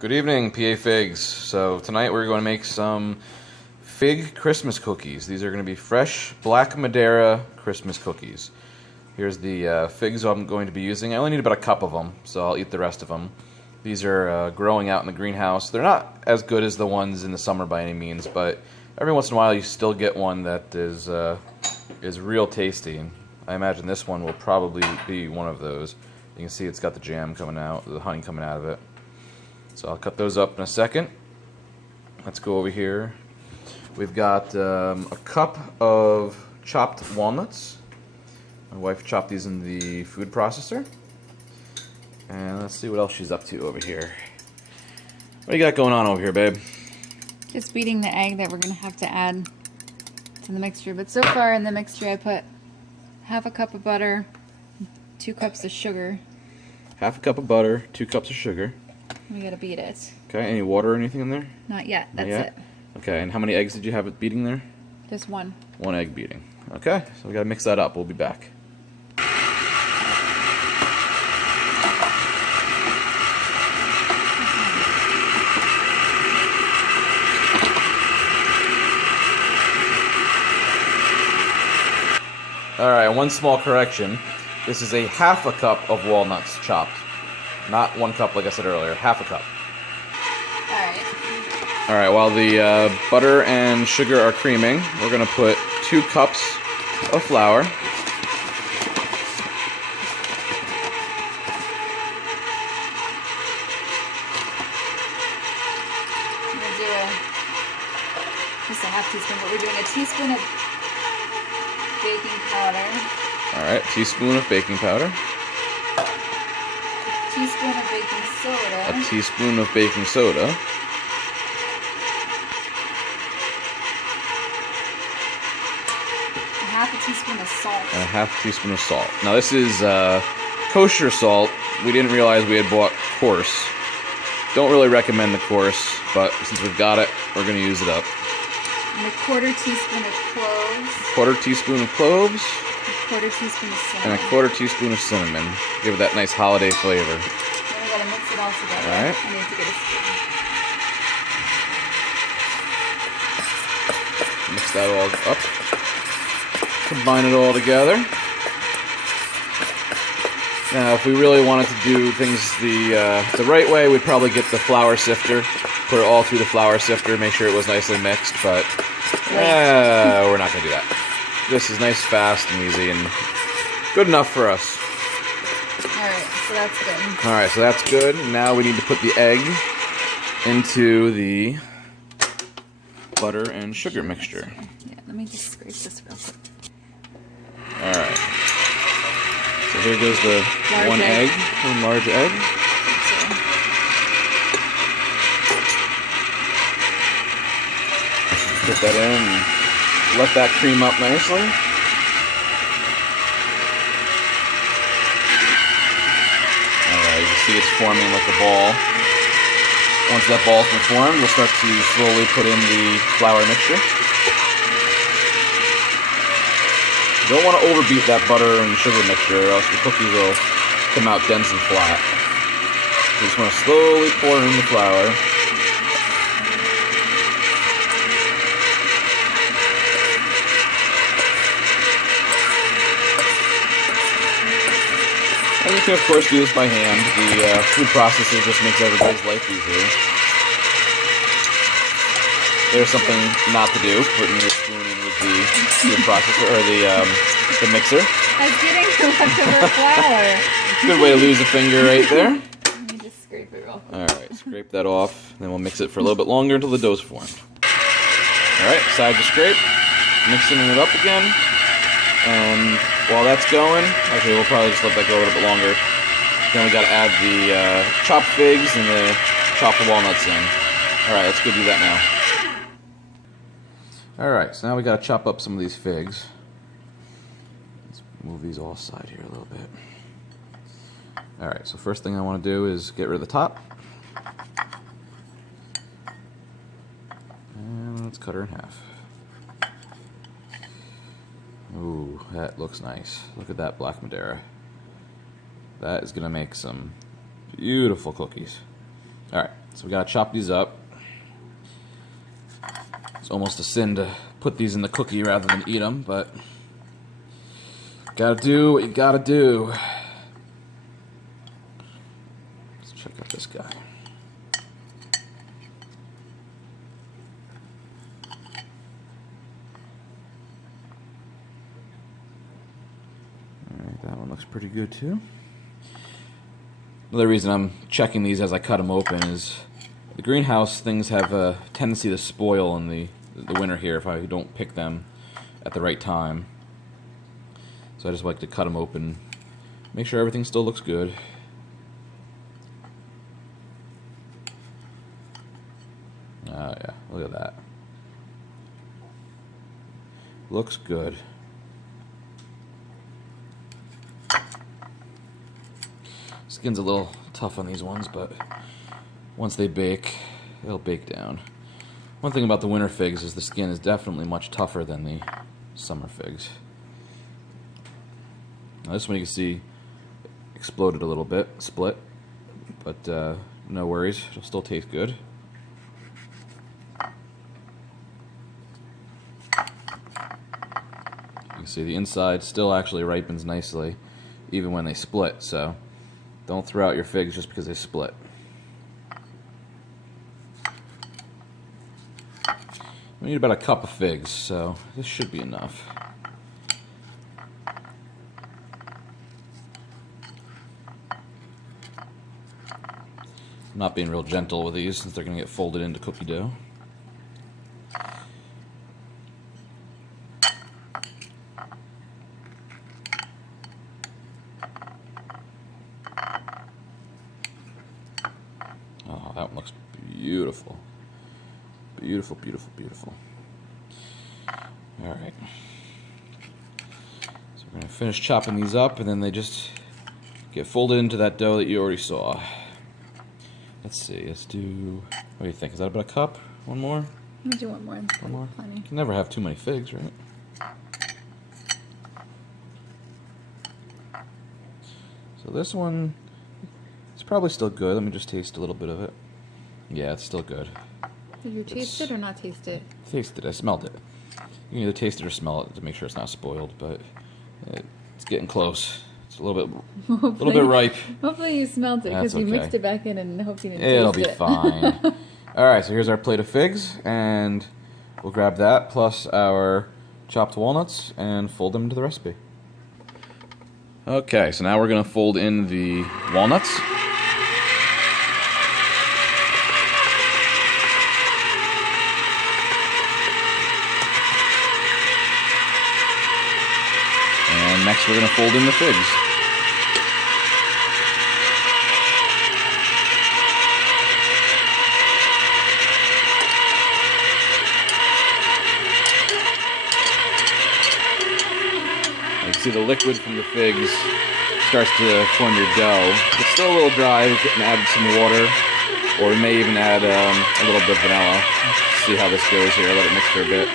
Good evening, PA Figs. So tonight we're going to make some fig Christmas cookies. These are going to be fresh Black Madeira Christmas cookies. Here's the figs I'm going to be using. I only need about a cup of them, so I'll eat the rest of them. These are growing out in the greenhouse. They're not as good as the ones in the summer by any means, but every once in a while you still get one that is real tasty. And I imagine this one will probably be one of those. You can see it's got the jam coming out, the honey coming out of it. So I'll cut those up in a second. Let's go over here. We've got a cup of chopped walnuts. My wife chopped these in the food processor. And let's see what else she's up to over here. What do you got going on over here, babe? Just beating the egg that we're going to have to add to the mixture. But so far in the mixture I put half a cup of butter, 2 cups of sugar. Half a cup of butter, 2 cups of sugar. We gotta beat it. Okay, any water or anything in there? Not yet, that's Not yet? it. Okay, and how many eggs did you have it beating there? Just one. 1 egg beating. Okay, so we gotta mix that up. We'll be back. Alright, one small correction. This is a half a cup of walnuts chopped. Not 1 cup like I said earlier, half a cup. Alright, while the butter and sugar are creaming, we're going to put 2 cups of flour. I'm going to do just a half teaspoon, but we're doing a teaspoon of baking powder. Alright, teaspoon of baking powder. Teaspoon of baking soda. A teaspoon of baking soda. Half a teaspoon of salt. And a half teaspoon of salt. Now this is kosher salt. We didn't realize we had bought coarse. Don't really recommend the coarse, but since we've got it, we're going to use it up. And a quarter teaspoon of cloves. Quarter teaspoon of cloves. A quarter teaspoon of cinnamon. And a quarter teaspoon of cinnamon. Give it that nice holiday flavor. Then we gotta mix it all together. Alright. I need to get a spoon. Mix that all up. Combine it all together. Now, if we really wanted to do things the right way, we'd probably get the flour sifter, put it all through the flour sifter, make sure it was nicely mixed, but we're not going to do that. This is nice, fast, and easy, and good enough for us. Alright, so that's good. Alright, so that's good. Now we need to put the egg into the butter and sugar mixture. Yeah, let me just scrape this real quick. Alright. So here goes the one large egg. Put that in and let that cream up nicely. Alright, you can see it's forming like a ball. Once that ball's been formed, we'll start to slowly put in the flour mixture. You don't want to overbeat that butter and sugar mixture, or else the cookies will come out dense and flat. You just want to slowly pour in the flour. And you can, of course, do this by hand. The food processor just makes everybody's life easier. There's something not to do, putting your spoon in with the food processor, or the mixer. I was getting the leftover flour. Good way to lose a finger right there. Let me just scrape it real quick. Alright, scrape that off, then we'll mix it for a little bit longer until the dough's formed. Alright, side to scrape, mixing it up again, and while that's going, actually we'll probably just let that go a little bit longer. Then we gotta add the chopped figs and the chopped walnuts in. Alright, let's go do that now. Alright, so now we gotta chop up some of these figs. Let's move these all aside here a little bit. Alright, so first thing I want to do is get rid of the top. And let's cut her in half. Ooh, that looks nice. Look at that Black Madeira. That is going to make some beautiful cookies. Alright, So we gotta chop these up. It's almost a sin to put these in the cookie rather than eat them, but gotta do what you gotta do. Let's check out this guy. Alright, that one looks pretty good too. Another reason I'm checking these as I cut them open is the greenhouse things have a tendency to spoil in the winter here if I don't pick them at the right time. So I just like to cut them open, make sure everything still looks good. Oh yeah, look at that. Looks good. Skin's a little tough on these ones, but once they bake, they'll bake down. One thing about the winter figs is the skin is definitely much tougher than the summer figs. Now this one you can see exploded a little bit, split, but no worries, it'll still taste good. You can see the inside still actually ripens nicely, even when they split, so don't throw out your figs just because they split. We need about a cup of figs, so this should be enough. I'm not being real gentle with these since they're going to get folded into cookie dough. Oh, that one looks beautiful. Beautiful, beautiful, beautiful. Alright. So we're going to finish chopping these up, and then they just get folded into that dough that you already saw. Let's see, let's do... What do you think? Is that about a cup? One more? Let me do one more. One more? Plenty. You can never have too many figs, right? So this one is probably still good. Let me just taste a little bit of it. Yeah, it's still good. Did you taste it or not taste it? Taste it. I smelled it. You can either taste it or smell it to make sure it's not spoiled, but it's getting close. It's a little bit ripe. Hopefully you smelled it because That's you okay. mixed it back in and hope you didn't It'll taste be it. fine. All right, so here's our plate of figs, and we'll grab that plus our chopped walnuts and fold them into the recipe. Okay, so now we're going to fold in the walnuts. And next we're going to fold in the figs. You can see the liquid from the figs starts to form your dough. It's still a little dry. We can add some water, or we may even add a little bit of vanilla. See how this goes here. Let it mix for a bit.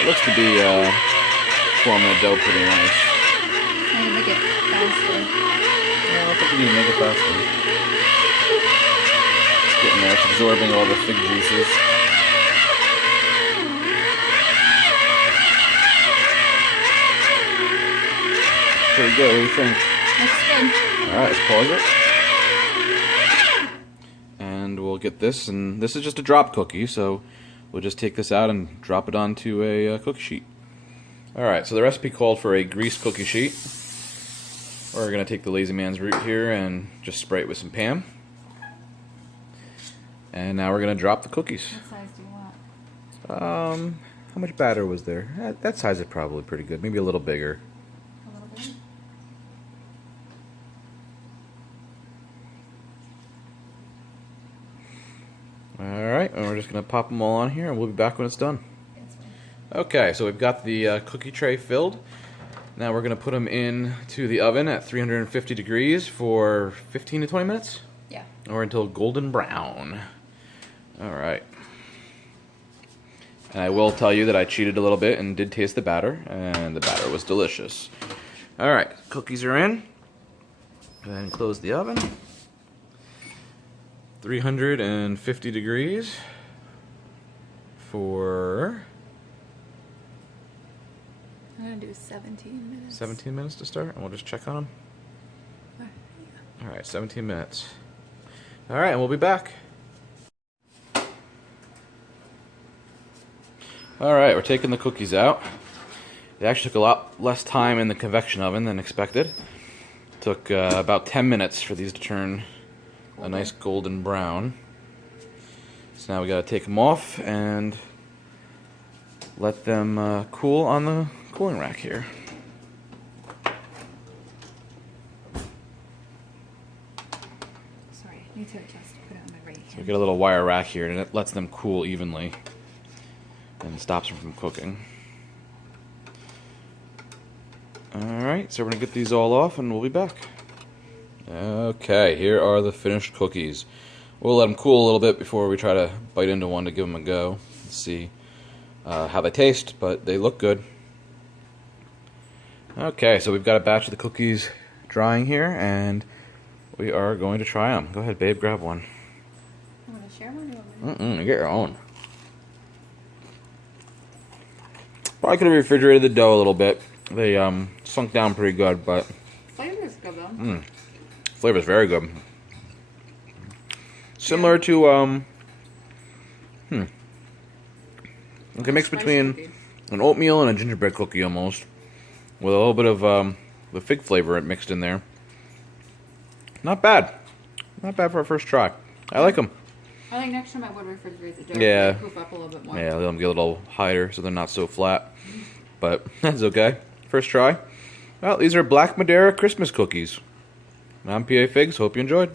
It looks to be forming a dough pretty nice. I'm gonna make it faster. Yeah, I don't think we need to make it faster. It's getting there. It's absorbing all the fig juices. Pretty good. What do you think? That's good. Alright, let's pause it. And we'll get this, and this is just a drop cookie, so we'll just take this out and drop it onto a cookie sheet. Alright, so the recipe called for a greased cookie sheet. We're going to take the Lazy Man's root here and just spray it with some Pam. And now we're going to drop the cookies. What size do you want? How much batter was there? That size is probably pretty good. Maybe a little bigger. A little bit? Alright, and we're just going to pop them all on here, and we'll be back when it's done. Okay, so we've got the cookie tray filled. Now we're going to put them into the oven at 350 degrees for 15 to 20 minutes? Yeah. Or until golden brown. Alright. And I will tell you that I cheated a little bit and did taste the batter, and the batter was delicious. Alright, cookies are in. Go ahead and close the oven. 350 degrees for I'm gonna do 17 minutes. 17 minutes to start, and we'll just check on them. All right, 17 minutes. All right, and we'll be back. All right, we're taking the cookies out. It actually took a lot less time in the convection oven than expected. Took about 10 minutes for these to turn a nice golden brown. So now we gotta take them off and let them cool on the cooling rack here. Sorry, I need to adjust. Put it on my right hand. So we get a little wire rack here, and it lets them cool evenly and stops them from cooking. Alright, so we're going to get these all off and we'll be back. Okay, here are the finished cookies. We'll let them cool a little bit before we try to bite into one to give them a go. Let's see how they taste, but they look good. Okay, so we've got a batch of the cookies drying here, and we are going to try them. Go ahead, babe, grab one. You want to share one or you want me to? You get your own. Probably could have refrigerated the dough a little bit. They sunk down pretty good, but Flavor's good though. Flavor's very good. Similar to like a mix between cookie. an oatmeal and a gingerbread cookie almost, with a little bit of the fig flavor mixed in there. Not bad. Not bad for a first try. I like them. I think next time I would refrigerate the dough. Yeah. Poof up a little bit more. Yeah, let them get a little higher so they're not so flat. But that's okay. First try. Well, these are Black Madeira Christmas cookies. I'm PA Figs. Hope you enjoyed.